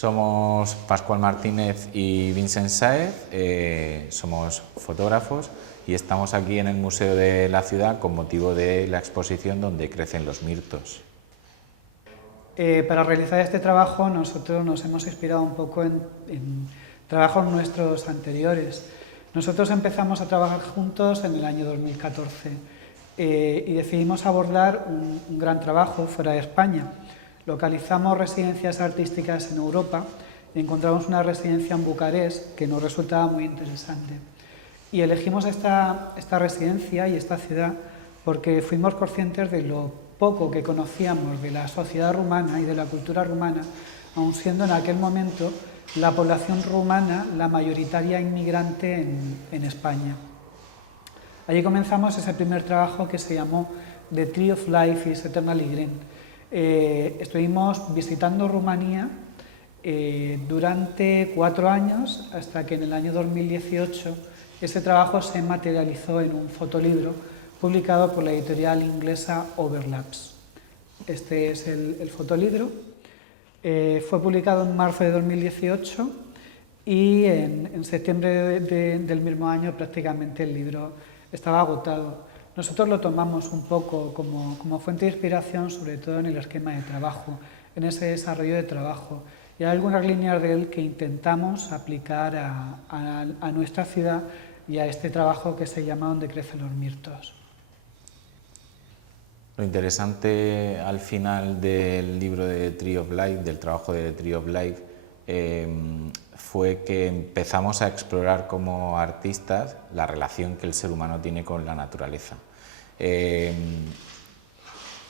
Somos Pascual Martínez y Vincent Sáez, somos fotógrafos y estamos aquí en el Museo de la Ciudad con motivo de la exposición Donde crecen los mirtos. Para realizar este trabajo nosotros nos hemos inspirado un poco en trabajos nuestros anteriores. Nosotros empezamos a trabajar juntos en el año 2014 y decidimos abordar un gran trabajo fuera de España. Localizamos residencias artísticas en Europa y encontramos una residencia en Bucarest que nos resultaba muy interesante. Y elegimos esta residencia y esta ciudad porque fuimos conscientes de lo poco que conocíamos de la sociedad rumana y de la cultura rumana, aun siendo en aquel momento la población rumana la mayoritaria inmigrante en España. Allí comenzamos ese primer trabajo que se llamó The Tree of Life is Eternally Green. Estuvimos visitando Rumanía durante 4 años hasta que en el año 2018 ese trabajo se materializó en un fotolibro publicado por la editorial inglesa Overlaps. Este es el fotolibro. Fue publicado en marzo de 2018 y en septiembre del mismo año prácticamente el libro estaba agotado. Nosotros lo tomamos un poco como fuente de inspiración, sobre todo en el esquema de trabajo, en ese desarrollo de trabajo. Y hay algunas líneas de él que intentamos aplicar a nuestra ciudad y a este trabajo que se llama Donde crecen los mirtos. Lo interesante al final del libro de Tree of Life, del trabajo de Tree of Life, fue que empezamos a explorar como artistas la relación que el ser humano tiene con la naturaleza.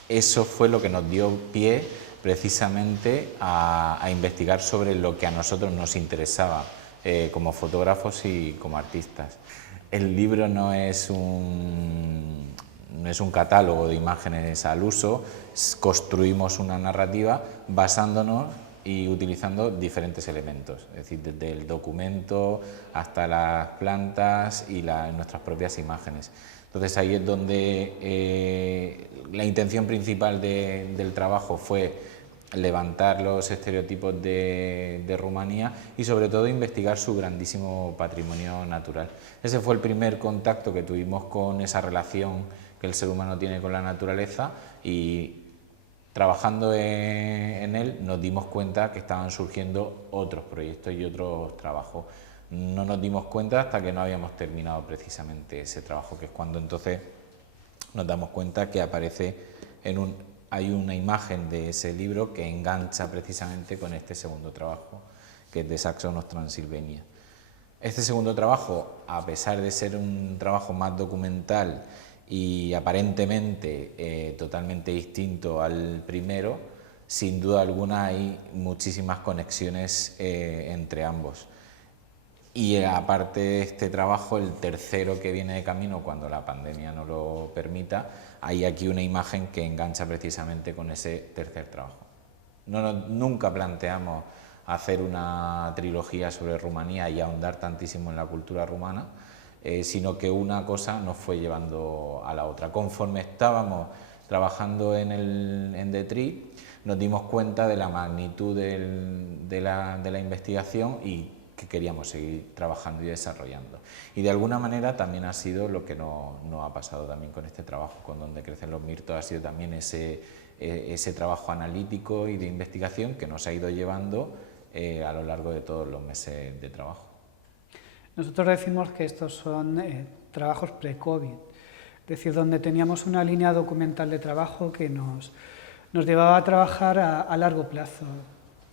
Eso fue lo que nos dio pie precisamente a investigar sobre lo que a nosotros nos interesaba como fotógrafos y como artistas. El libro no es un catálogo de imágenes al uso, construimos una narrativa basándonos y utilizando diferentes elementos, es decir, desde el documento hasta las plantas y nuestras propias imágenes. Entonces ahí es donde la intención principal del trabajo fue levantar los estereotipos de Rumanía y sobre todo investigar su grandísimo patrimonio natural. Ese fue el primer contacto que tuvimos con esa relación que el ser humano tiene con la naturaleza y trabajando en él nos dimos cuenta que estaban surgiendo otros proyectos y otros trabajos. No nos dimos cuenta hasta que no habíamos terminado precisamente ese trabajo, que es cuando entonces nos damos cuenta que aparece hay una imagen de ese libro que engancha precisamente con este segundo trabajo, que es de Saxon of Transylvania. Este segundo trabajo, a pesar de ser un trabajo más documental y aparentemente totalmente distinto al primero, sin duda alguna hay muchísimas conexiones entre ambos. Y aparte de este trabajo, el tercero que viene de camino, cuando la pandemia no lo permita, hay aquí una imagen que engancha precisamente con ese tercer trabajo. Nunca planteamos hacer una trilogía sobre Rumanía y ahondar tantísimo en la cultura rumana, sino que una cosa nos fue llevando a la otra. Conforme estábamos trabajando en The Tree, nos dimos cuenta de la magnitud de la investigación y que queríamos seguir trabajando y desarrollando. Y de alguna manera también ha sido lo que nos ha pasado también con este trabajo, con Donde crecen los mirtos, ha sido también ese trabajo analítico y de investigación que nos ha ido llevando a lo largo de todos los meses de trabajo. Nosotros decimos que estos son trabajos pre-COVID, es decir, donde teníamos una línea documental de trabajo que nos llevaba a trabajar a largo plazo.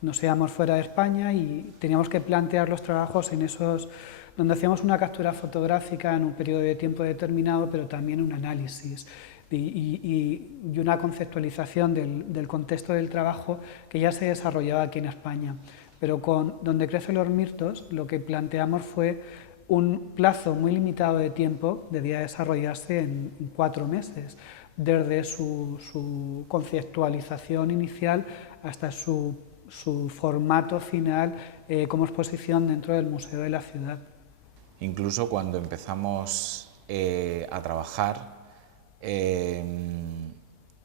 Nos íbamos fuera de España y teníamos que plantear los trabajos en esos, donde hacíamos una captura fotográfica en un periodo de tiempo determinado, pero también un análisis y una conceptualización del contexto del trabajo que ya se desarrollaba aquí en España. Pero con Donde crecen los mirtos lo que planteamos fue un plazo muy limitado de tiempo, debía desarrollarse en 4 meses, desde su conceptualización inicial hasta su formato final como exposición dentro del Museo de la Ciudad. Incluso cuando empezamos a trabajar,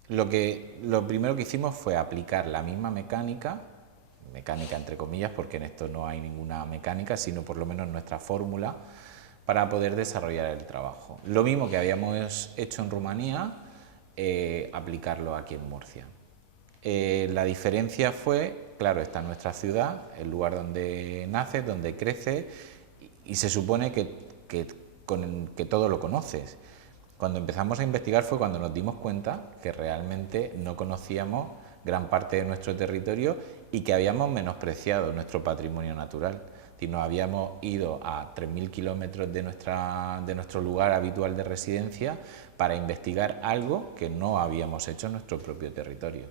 lo primero que hicimos fue aplicar la misma mecánica mecánica entre comillas, porque en esto no hay ninguna mecánica, sino por lo menos nuestra fórmula para poder desarrollar el trabajo. Lo mismo que habíamos hecho en Rumanía, aplicarlo aquí en Murcia. La diferencia fue, claro, está en nuestra ciudad, el lugar donde nace, donde crece, y se supone que todo lo conoces. Cuando empezamos a investigar fue cuando nos dimos cuenta que realmente no conocíamos gran parte de nuestro territorio y que habíamos menospreciado nuestro patrimonio natural. Si nos habíamos ido a 3.000 kilómetros de nuestro lugar habitual de residencia para investigar algo que no habíamos hecho en nuestro propio territorio.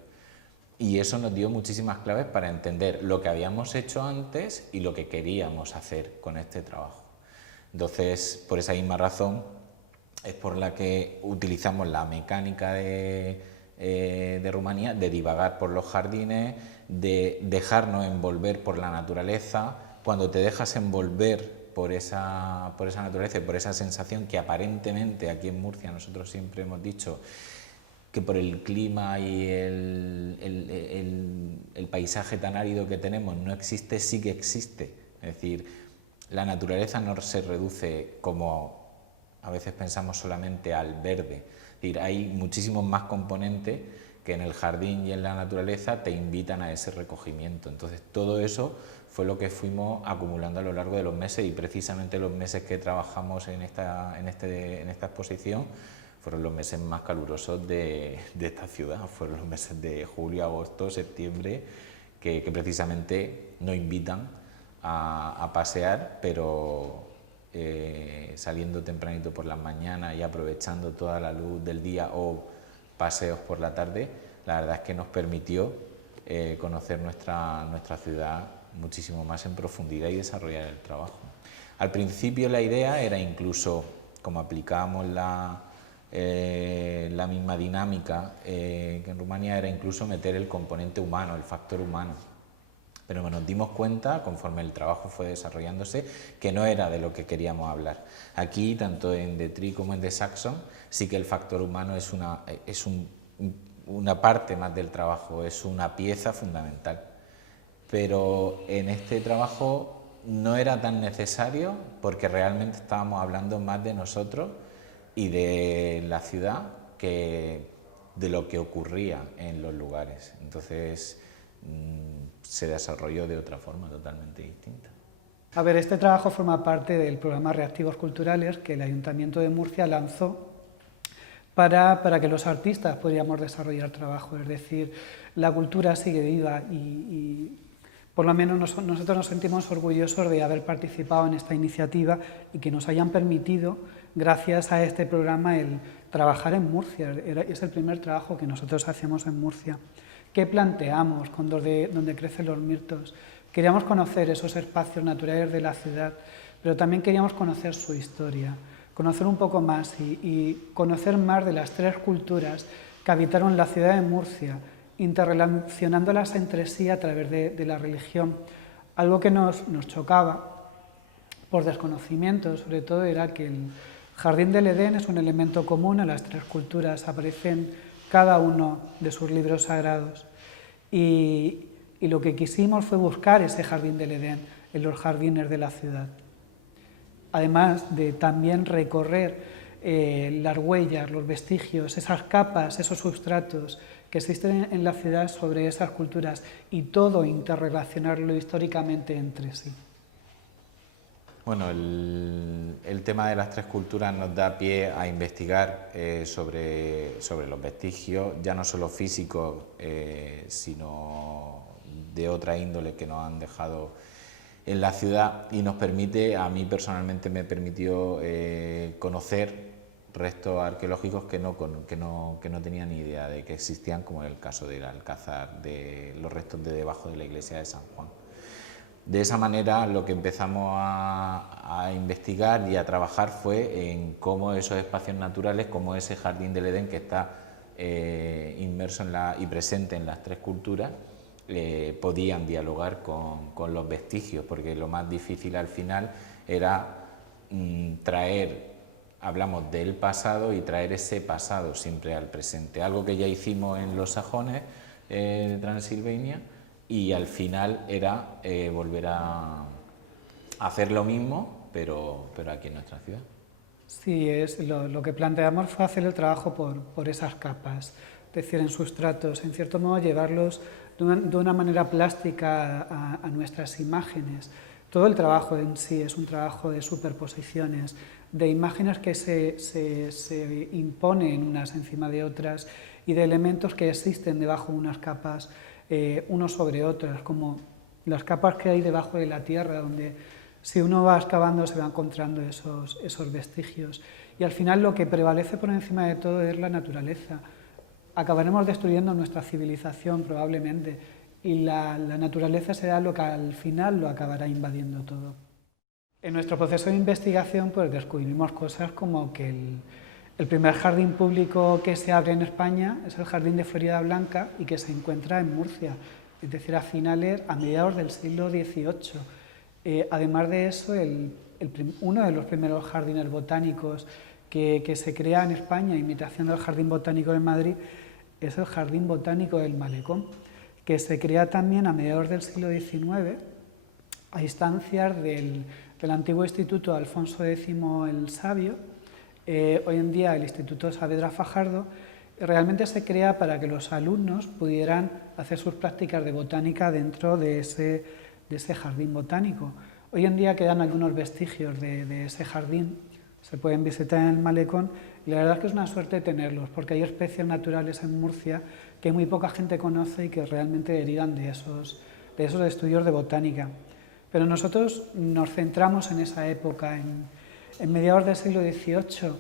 Y eso nos dio muchísimas claves para entender lo que habíamos hecho antes y lo que queríamos hacer con este trabajo. Entonces, por esa misma razón, es por la que utilizamos la mecánica de Rumanía, de divagar por los jardines, de dejarnos envolver por la naturaleza. Cuando te dejas envolver por esa naturaleza y por esa sensación que aparentemente aquí en Murcia nosotros siempre hemos dicho que por el clima y el paisaje tan árido que tenemos no existe, sí que existe. Es decir, la naturaleza no se reduce como a veces pensamos solamente al verde. Es decir, hay muchísimos más componentes que en el jardín y en la naturaleza te invitan a ese recogimiento. Entonces, todo eso fue lo que fuimos acumulando a lo largo de los meses, y precisamente los meses que trabajamos en esta exposición fueron los meses más calurosos de esta ciudad. Fueron los meses de julio, agosto, septiembre, que precisamente nos invitan a pasear, pero saliendo tempranito por las mañanas y aprovechando toda la luz del día, o paseos por la tarde, la verdad es que nos permitió conocer nuestra ciudad muchísimo más en profundidad y desarrollar el trabajo. Al principio la idea era incluso, como aplicábamos la misma dinámica que en Rumanía, era incluso meter el componente humano, el factor humano. Pero nos dimos cuenta, conforme el trabajo fue desarrollándose, que no era de lo que queríamos hablar. Aquí, tanto en The Tree como en The Saxon, sí que el factor humano es una parte más del trabajo, es una pieza fundamental. Pero en este trabajo no era tan necesario, porque realmente estábamos hablando más de nosotros y de la ciudad que de lo que ocurría en los lugares. Entonces, se desarrolló de otra forma totalmente distinta. A ver, este trabajo forma parte del programa Reactivos Culturales que el Ayuntamiento de Murcia lanzó para que los artistas pudiéramos desarrollar trabajo. Es decir, la cultura sigue viva y por lo menos nosotros nos sentimos orgullosos de haber participado en esta iniciativa y que nos hayan permitido, gracias a este programa, el trabajar en Murcia. Es el primer trabajo que nosotros hacemos en Murcia. ¿Qué planteamos donde crecen los mirtos? Queríamos conocer esos espacios naturales de la ciudad, pero también queríamos conocer su historia, conocer un poco más y conocer más de las tres culturas que habitaron la ciudad de Murcia, interrelacionándolas entre sí a través de la religión. Algo que nos chocaba por desconocimiento, sobre todo, era que el Jardín del Edén es un elemento común a las tres culturas, aparece en cada uno de sus libros sagrados. Y lo que quisimos fue buscar ese Jardín del Edén en los jardines de la ciudad. Además de también recorrer las huellas, los vestigios, esas capas, esos sustratos que existen en la ciudad sobre esas culturas, y todo interrelacionarlo históricamente entre sí. Bueno, el tema de las tres culturas nos da pie a investigar sobre los vestigios, ya no solo físicos, sino de otra índole que nos han dejado en la ciudad, y nos permite, a mí personalmente me permitió conocer restos arqueológicos que no tenía ni idea de que existían, como en el caso del Alcázar, de los restos de debajo de la iglesia de San Juan. De esa manera, lo que empezamos a investigar y a trabajar fue en cómo esos espacios naturales, como ese Jardín del Edén que está inmerso y presente en las tres culturas, podían dialogar con los vestigios, porque lo más difícil al final era hablamos del pasado, y traer ese pasado siempre al presente, algo que ya hicimos en los sajones de Transilvania, y al final era volver a hacer lo mismo, pero aquí en nuestra ciudad. Sí, lo que planteamos fue hacer el trabajo por esas capas, es decir, en sustratos, en cierto modo llevarlos de una manera plástica a nuestras imágenes. Todo el trabajo en sí es un trabajo de superposiciones, de imágenes que se imponen unas encima de otras y de elementos que existen debajo de unas capas, unos sobre otras, como las capas que hay debajo de la tierra, donde si uno va excavando se va encontrando esos vestigios. Y al final lo que prevalece por encima de todo es la naturaleza. Acabaremos destruyendo nuestra civilización probablemente y la naturaleza será lo que al final lo acabará invadiendo todo. En nuestro proceso de investigación pues descubrimos cosas como que el primer jardín público que se abre en España es el Jardín de Florida Blanca y que se encuentra en Murcia, es decir, a mediados del siglo XVIII. Además de eso, uno de los primeros jardines botánicos que se crea en España, imitación del Jardín Botánico de Madrid, es el Jardín Botánico del Malecón, que se crea también a mediados del siglo XIX, a instancias del antiguo Instituto Alfonso X el Sabio, hoy en día el Instituto Saavedra Fajardo. Realmente se crea para que los alumnos pudieran hacer sus prácticas de botánica dentro de ese jardín botánico. Hoy en día quedan algunos vestigios de ese jardín, se pueden visitar en el Malecón y la verdad es que es una suerte tenerlos porque hay especies naturales en Murcia que muy poca gente conoce y que realmente derivan de esos estudios de botánica. Pero nosotros nos centramos en esa época, en mediados del siglo XVIII,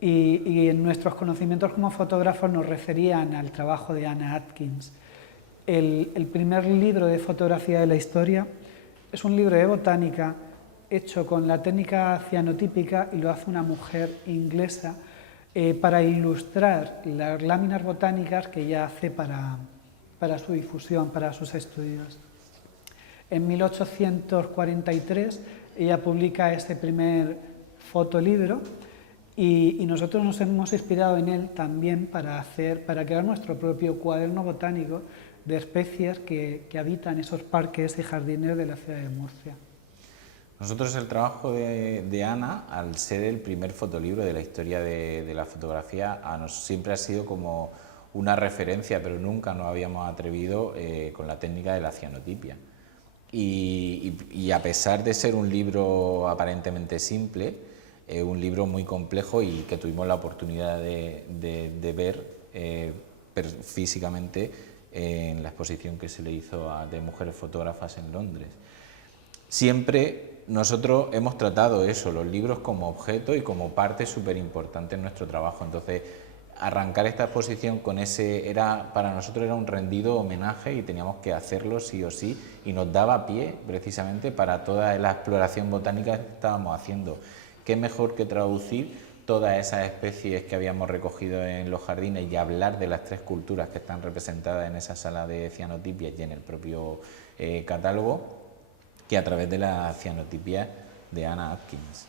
y en nuestros conocimientos como fotógrafos nos referían al trabajo de Anna Atkins. El primer libro de fotografía de la historia es un libro de botánica hecho con la técnica cianotípica y lo hace una mujer inglesa para ilustrar las láminas botánicas que ella hace para su difusión, para sus estudios. En 1843 ella publica este primer fotolibro y nosotros nos hemos inspirado en él también para crear nuestro propio cuaderno botánico de especies que habitan esos parques y jardines de la ciudad de Murcia. Nosotros el trabajo de Ana, al ser el primer fotolibro de la historia de la fotografía, siempre ha sido como una referencia, pero nunca nos habíamos atrevido con la técnica de la cianotipia. Y a pesar de ser un libro aparentemente simple, un libro muy complejo y que tuvimos la oportunidad de ver físicamente en la exposición que se le hizo de mujeres fotógrafas en Londres. Siempre nosotros hemos tratado eso, los libros como objeto y como parte súper importante en nuestro trabajo. Entonces, arrancar esta exposición con para nosotros era un rendido homenaje y teníamos que hacerlo sí o sí, y nos daba pie precisamente para toda la exploración botánica que estábamos haciendo. ¿Qué mejor que traducir todas esas especies que habíamos recogido en los jardines y hablar de las 3 culturas que están representadas en esa sala de cianotipias y en el propio catálogo, que a través de la cianotipia de Anna Atkins?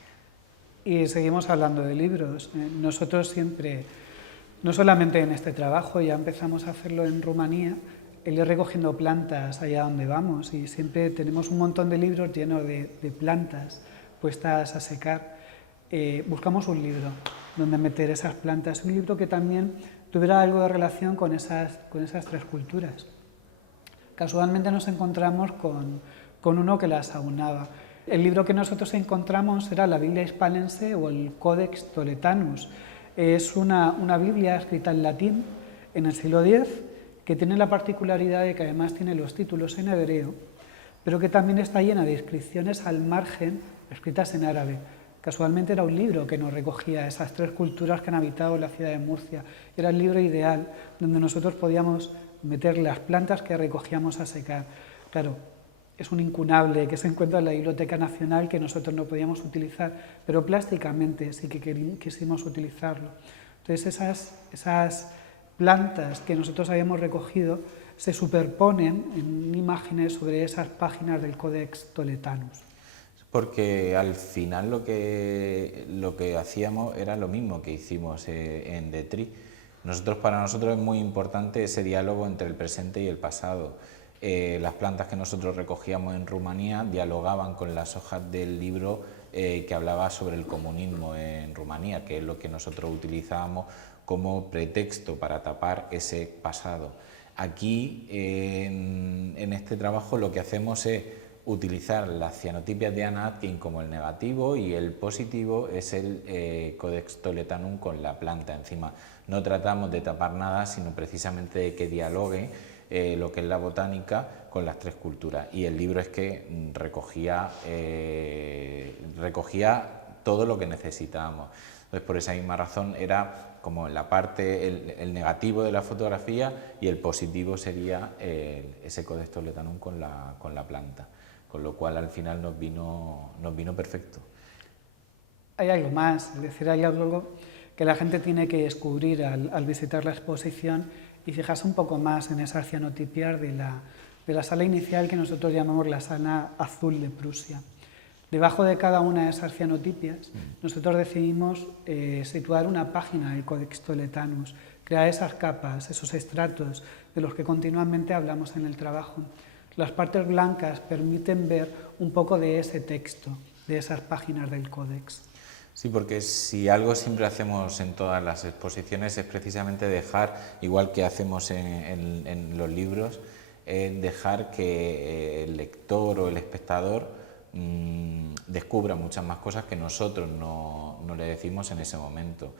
Y seguimos hablando de libros. Nosotros siempre, no solamente en este trabajo, ya empezamos a hacerlo en Rumanía, el ir recogiendo plantas allá donde vamos, y siempre tenemos un montón de libros llenos de plantas puestas a secar. Buscamos un libro donde meter esas plantas, un libro que también tuviera algo de relación con esas 3 culturas. Casualmente nos encontramos con uno que las aunaba. El libro que nosotros encontramos era la Biblia Hispalense o el Codex Toletanus. Es una Biblia escrita en latín en el siglo X, que tiene la particularidad de que además tiene los títulos en hebreo, pero que también está llena de inscripciones al margen escritas en árabe. Casualmente era un libro que nos recogía esas 3 culturas que han habitado la ciudad de Murcia. Era el libro ideal donde nosotros podíamos meter las plantas que recogíamos a secar. Claro, es un incunable que se encuentra en la Biblioteca Nacional que nosotros no podíamos utilizar, pero plásticamente sí que quisimos utilizarlo. Entonces esas plantas que nosotros habíamos recogido se superponen en imágenes sobre esas páginas del Codex Toletanus. Porque al final lo que hacíamos era lo mismo que hicimos en Detri. Para nosotros es muy importante ese diálogo entre el presente y el pasado. las plantas que nosotros recogíamos en Rumanía dialogaban con las hojas del libro que hablaba sobre el comunismo en Rumanía, que es lo que nosotros utilizábamos como pretexto para tapar ese pasado. Aquí, en este trabajo, lo que hacemos es utilizar las cianotipias de Anna Atkins como el negativo, y el positivo es el Codex Toletanum con la planta encima. No tratamos de tapar nada, sino precisamente de que dialogue lo que es la botánica con las tres culturas, y el libro es que recogía todo lo que necesitábamos. Entonces, por esa misma razón, era como la parte, el negativo de la fotografía, y el positivo sería ese Codex Toletanum con la planta, con lo cual al final nos vino perfecto. Hay algo más, es decir, hay algo que la gente tiene que descubrir al visitar la exposición y fijarse un poco más en esas cianotipias de la sala inicial, que nosotros llamamos la sala azul de Prusia. Debajo de cada una de esas cianotipias, nosotros decidimos situar una página del Codex Toletanus, crear esas capas, esos estratos de los que continuamente hablamos en el trabajo. Las partes blancas permiten ver un poco de ese texto, de esas páginas del Codex. Sí, porque si algo siempre hacemos en todas las exposiciones es precisamente dejar, igual que hacemos en los libros, dejar que el lector o el espectador descubra muchas más cosas que nosotros no le decimos en ese momento.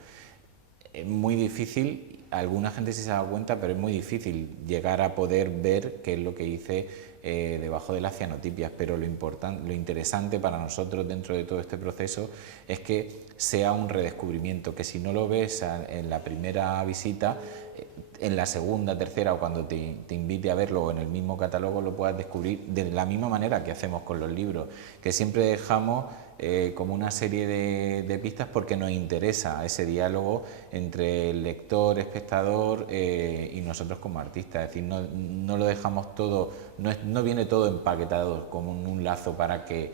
Es muy difícil, alguna gente sí se da cuenta, pero es muy difícil llegar a poder ver qué es lo que hice debajo de las cianotipias, pero lo interesante para nosotros dentro de todo este proceso es que sea un redescubrimiento, que si no lo ves en la primera visita, en la segunda, tercera, o cuando te invite a verlo, o en el mismo catálogo, lo puedas descubrir de la misma manera que hacemos con los libros, que siempre dejamos como una serie de pistas porque nos interesa ese diálogo entre el lector, espectador y nosotros como artistas. Es decir, no lo dejamos todo, no viene todo empaquetado como un lazo para que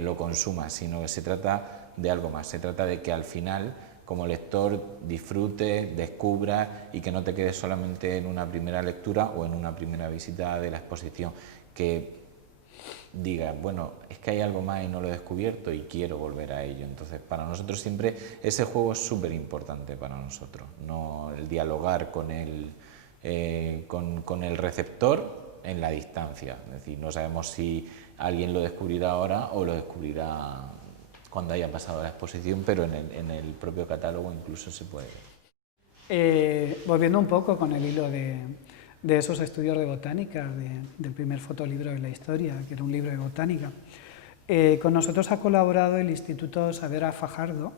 lo consumas, sino que se trata de algo más, se trata de que al final, como lector, disfrutes, descubras, y que no te quedes solamente en una primera lectura o en una primera visita de la exposición, que digas, bueno, es que hay algo más y no lo he descubierto y quiero volver a ello. Entonces, para nosotros siempre ese juego es súper importante para nosotros, no el dialogar con el receptor en la distancia. Es decir, no sabemos si alguien lo descubrirá ahora o lo descubrirá cuando haya pasado la exposición, pero en el propio catálogo incluso se puede. Volviendo un poco con el hilo de esos estudios de botánica, del primer fotolibro de la historia, que era un libro de botánica, con nosotros ha colaborado el Instituto Saavedra Fajardo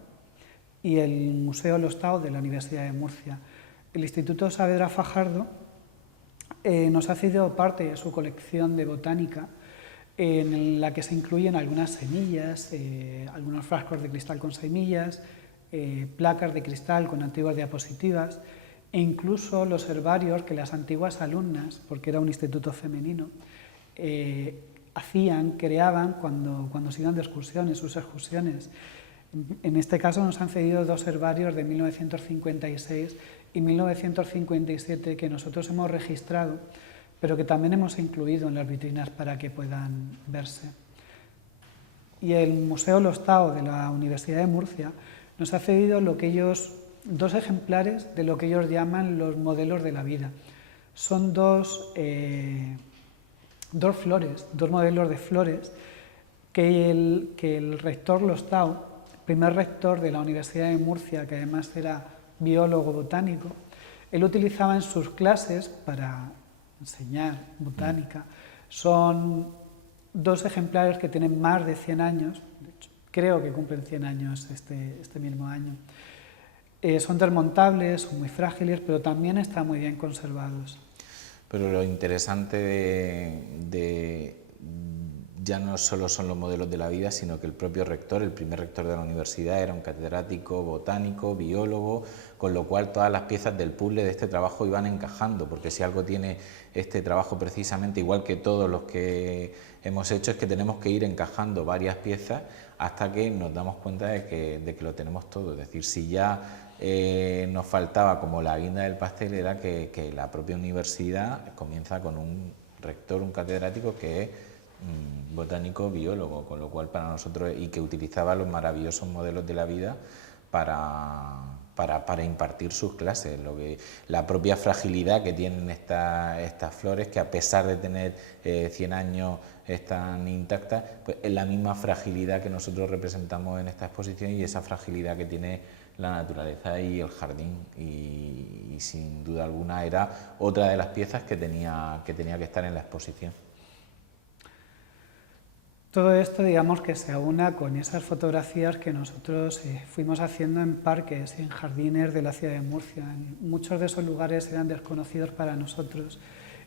y el Museo Lostau de la Universidad de Murcia. El Instituto Saavedra Fajardo nos ha cedido parte de su colección de botánica, en la que se incluyen algunas semillas, algunos frascos de cristal con semillas, placas de cristal con antiguas diapositivas, e incluso los herbarios que las antiguas alumnas, porque era un instituto femenino, creaban cuando se iban de excursiones, sus excursiones. En este caso nos han cedido dos herbarios de 1956 y 1957 que nosotros hemos registrado, pero que también hemos incluido en las vitrinas para que puedan verse. Y el Museo Lostau de la Universidad de Murcia nos ha cedido dos ejemplares de lo que ellos llaman los modelos de la vida. Son dos modelos de flores que el rector Lostau, primer rector de la Universidad de Murcia, que además era biólogo botánico, él utilizaba en sus clases para enseñar botánica. Son dos ejemplares que tienen más de 100 años, de hecho, creo que cumplen 100 años este mismo año. Son desmontables, son muy frágiles, pero también están muy bien conservados. Pero lo interesante ya no solo son los modelos de la vida, sino que el propio rector, el primer rector de la universidad, era un catedrático botánico, biólogo, con lo cual todas las piezas del puzzle de este trabajo iban encajando, porque si algo tiene este trabajo precisamente, igual que todos los que hemos hecho, es que tenemos que ir encajando varias piezas hasta que nos damos cuenta de que lo tenemos todo. Es decir, si ya nos faltaba como la guinda del pastel, era que la propia universidad comienza con un rector, un catedrático que es botánico biólogo, con lo cual para nosotros, y que utilizaba los maravillosos modelos de la vida para impartir sus clases. La propia fragilidad que tienen estas flores, que a pesar de tener 100 años están intactas, pues es la misma fragilidad que nosotros representamos en esta exposición, y esa fragilidad que tiene la naturaleza y el jardín, y sin duda alguna era otra de las piezas que tenía que estar en la exposición. Todo esto, digamos, que se aúna con esas fotografías que nosotros fuimos haciendo en parques y en jardines de la ciudad de Murcia. Muchos de esos lugares eran desconocidos para nosotros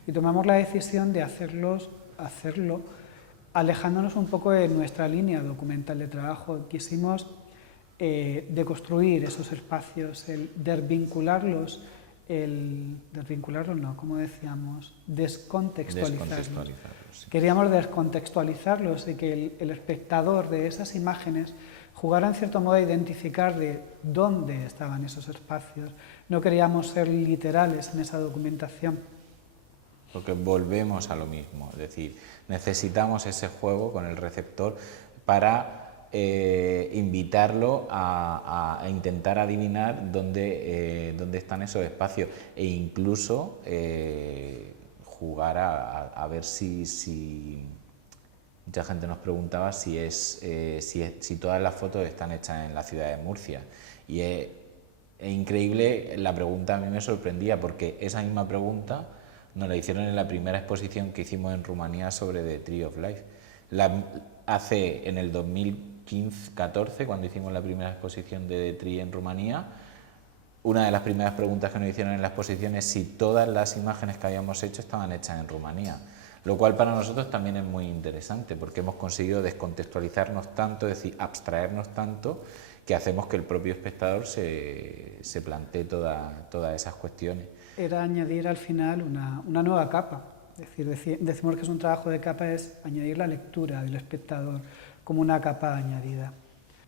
y tomamos la decisión de hacerlo alejándonos un poco de nuestra línea documental de trabajo. Quisimos deconstruir esos espacios, descontextualizarlos. Sí. Queríamos descontextualizarlos y que el espectador de esas imágenes jugara en cierto modo a identificar de dónde estaban esos espacios. No queríamos ser literales en esa documentación. Porque volvemos a lo mismo, es decir, necesitamos ese juego con el receptor para invitarlo a intentar adivinar dónde están esos espacios, e incluso jugar a ver si mucha gente nos preguntaba si todas las fotos están hechas en la ciudad de Murcia, y es increíble. La pregunta a mí me sorprendía, porque esa misma pregunta nos la hicieron en la primera exposición que hicimos en Rumanía sobre The Tree of Life. Hace en el 2014, cuando hicimos la primera exposición de The Tree en Rumanía, una de las primeras preguntas que nos hicieron en la exposición es si todas las imágenes que habíamos hecho estaban hechas en Rumanía, lo cual para nosotros también es muy interesante, porque hemos conseguido descontextualizarnos tanto, es decir, abstraernos tanto, que hacemos que el propio espectador se plantee todas esas cuestiones. Era añadir al final una nueva capa. Es decir, decimos que es un trabajo de capa, es añadir la lectura del espectador como una capa añadida.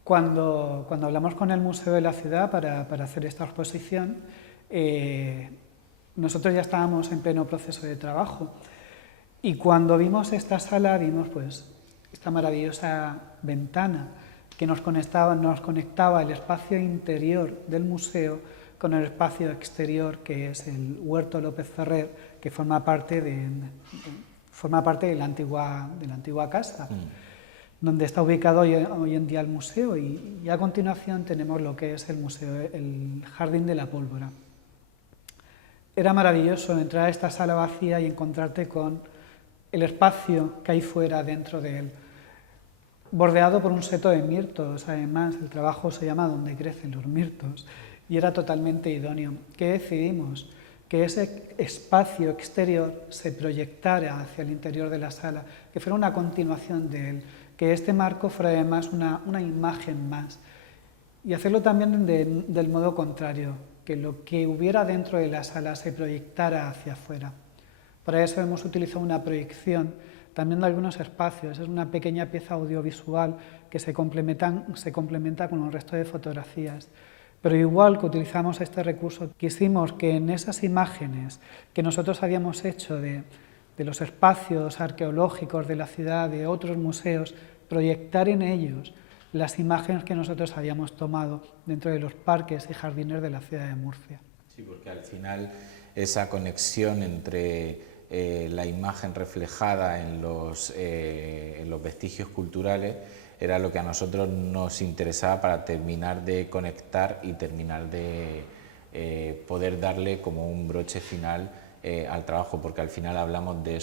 Cuando hablamos con el Museo de la Ciudad para hacer esta exposición, nosotros ya estábamos en pleno proceso de trabajo, y cuando vimos esta sala vimos pues esta maravillosa ventana que nos conectaba el espacio interior del museo con el espacio exterior, que es el Huerto López Ferrer, que forma parte de la antigua casa, donde está ubicado hoy en día el museo, y a continuación tenemos lo que es el museo, el Jardín de la Pólvora. Era maravilloso entrar a esta sala vacía y encontrarte con el espacio que hay fuera, dentro de él, bordeado por un seto de mirtos. Además, el trabajo se llama Donde crecen los mirtos, y era totalmente idóneo. ¿Qué decidimos? Que ese espacio exterior se proyectara hacia el interior de la sala, que fuera una continuación de él, que este marco fuera además una imagen más, y hacerlo también del modo contrario, que lo que hubiera dentro de la sala se proyectara hacia afuera. Para eso hemos utilizado una proyección también de algunos espacios. Es una pequeña pieza audiovisual que se complementa con el resto de fotografías. Pero igual que utilizamos este recurso, quisimos que en esas imágenes que nosotros habíamos hecho de los espacios arqueológicos de la ciudad, de otros museos, proyectar en ellos las imágenes que nosotros habíamos tomado dentro de los parques y jardines de la ciudad de Murcia. Sí, porque al final esa conexión entre la imagen reflejada en los vestigios culturales era lo que a nosotros nos interesaba para terminar de conectar y terminar de poder darle como un broche final al trabajo, porque al final hablamos de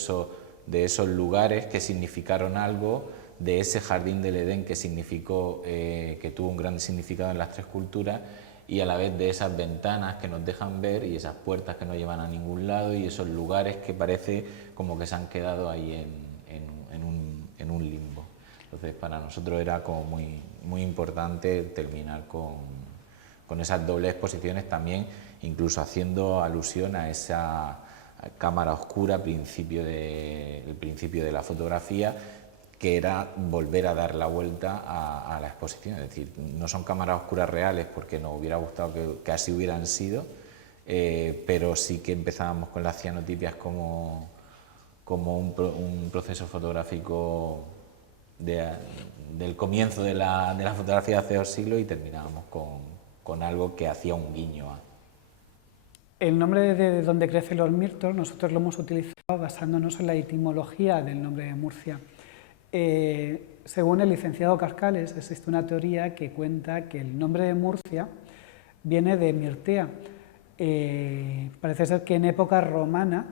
esos lugares que significaron algo, de ese jardín del Edén que significó, que tuvo un gran significado en las tres culturas, y a la vez de esas ventanas que nos dejan ver y esas puertas que no llevan a ningún lado y esos lugares que parece como que se han quedado ahí en un limbo. Entonces para nosotros era como muy importante terminar con esas dobles exposiciones, también incluso haciendo alusión a esa cámara oscura, el principio de la fotografía, que era volver a dar la vuelta a la exposición. Es decir, no son cámaras oscuras reales porque nos hubiera gustado que así hubieran sido, pero sí que empezábamos con las cianotipias como como un proceso fotográfico del comienzo de la fotografía hace 2 siglos y terminábamos con algo que hacía un guiño a... El nombre de donde crecen los mirtos nosotros lo hemos utilizado basándonos en la etimología del nombre de Murcia. Según el licenciado Cascales, existe una teoría que cuenta que el nombre de Murcia viene de Mirtea. Parece ser que en época romana,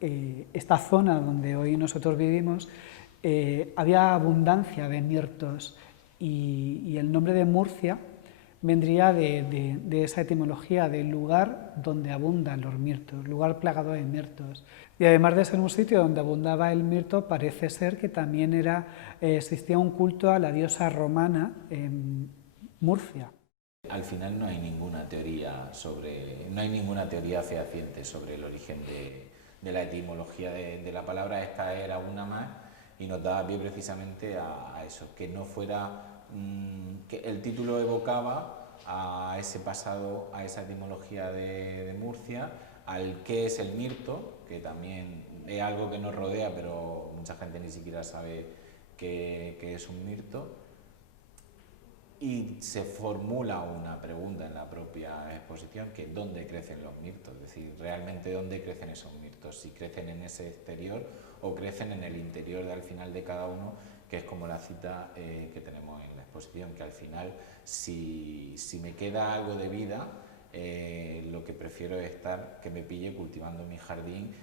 esta zona donde hoy nosotros vivimos, había abundancia de mirtos y el nombre de Murcia vendría de esa etimología, del lugar donde abundan los mirtos, lugar plagado de mirtos. Y además de ser un sitio donde abundaba el mirto, parece ser que también existía un culto a la diosa romana en Murcia. Al final no hay ninguna teoría fehaciente sobre el origen de la etimología de la palabra. Esta era una más y nos daba pie precisamente a eso, que no fuera... que el título evocaba a ese pasado, a esa etimología de Murcia, al qué es el mirto, que también es algo que nos rodea, pero mucha gente ni siquiera sabe qué es un mirto, y se formula una pregunta en la propia exposición, que es ¿dónde crecen los mirtos? Es decir, realmente ¿dónde crecen esos mirtos? Si crecen en ese exterior o crecen en el interior al final de cada uno, que es como la cita que tenemos en la exposición, que al final si me queda algo de vida, lo que prefiero es que me pille cultivando mi jardín,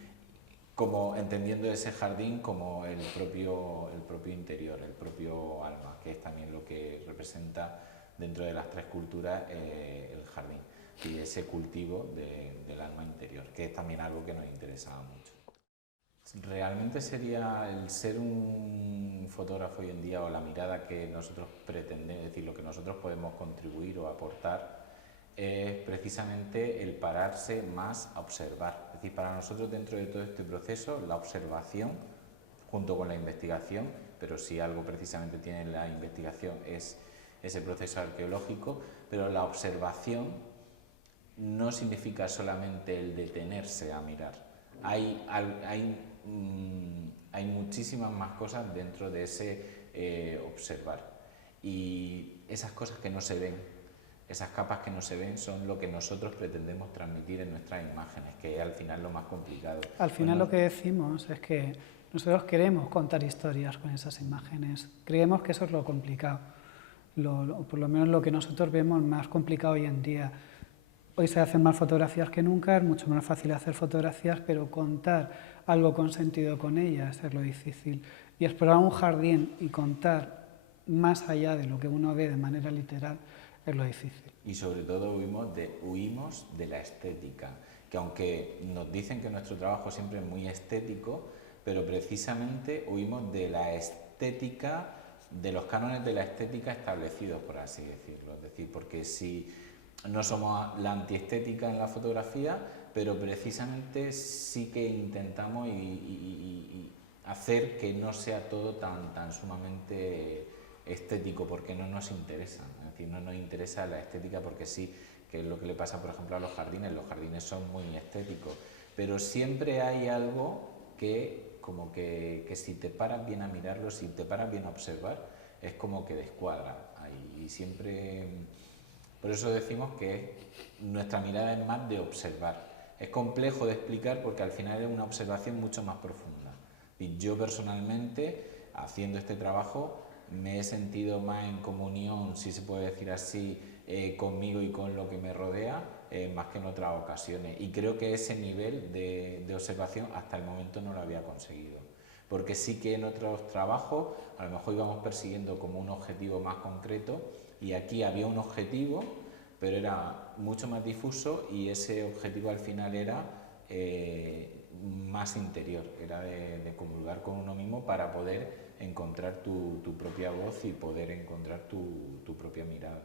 como entendiendo ese jardín como el propio interior, el propio alma, que es también lo que representa dentro de las 3 culturas el jardín y ese cultivo del alma interior, que es también algo que nos interesaba mucho. Realmente sería el ser un fotógrafo hoy en día, o la mirada que nosotros pretendemos, es decir, lo que nosotros podemos contribuir o aportar, es precisamente el pararse más a observar. Es decir, para nosotros dentro de todo este proceso, la observación junto con la investigación, pero si algo precisamente tiene la investigación es ese proceso arqueológico, pero la observación no significa solamente el detenerse a mirar. Hay muchísimas más cosas dentro de ese observar, y esas cosas que no se ven, esas capas que no se ven, son lo que nosotros pretendemos transmitir en nuestras imágenes, que es al final lo más complicado. Al final lo que decimos es que nosotros queremos contar historias con esas imágenes, creemos que eso es lo complicado, por lo menos lo que nosotros vemos más complicado hoy en día. Hoy se hacen más fotografías que nunca, es mucho más fácil hacer fotografías, pero contar algo con sentido con ellas es lo difícil. Y explorar un jardín y contar más allá de lo que uno ve de manera literal es lo difícil. Y sobre todo huimos de la estética, que aunque nos dicen que nuestro trabajo siempre es muy estético, pero precisamente huimos de la estética, de los cánones de la estética establecidos, por así decirlo. Es decir, porque si no somos la antiestética en la fotografía, pero precisamente sí que intentamos y hacer que no sea todo tan sumamente estético, porque no nos interesa. Es decir, no nos interesa la estética porque sí, que es lo que le pasa, por ejemplo, a los jardines. Los jardines son muy estéticos, pero siempre hay algo que, como que si te paras bien a mirarlo, si te paras bien a observar, es como que descuadra ahí, y siempre... Por eso decimos que nuestra mirada es más de observar. Es complejo de explicar porque al final es una observación mucho más profunda. Y yo personalmente, haciendo este trabajo, me he sentido más en comunión, si se puede decir así, conmigo y con lo que me rodea, más que en otras ocasiones. Y creo que ese nivel de observación hasta el momento no lo había conseguido. Porque sí que en otros trabajos a lo mejor íbamos persiguiendo como un objetivo más concreto, y aquí había un objetivo, pero era mucho más difuso, y ese objetivo al final era más interior, era de comulgar con uno mismo para poder encontrar tu propia voz y poder encontrar tu propia mirada.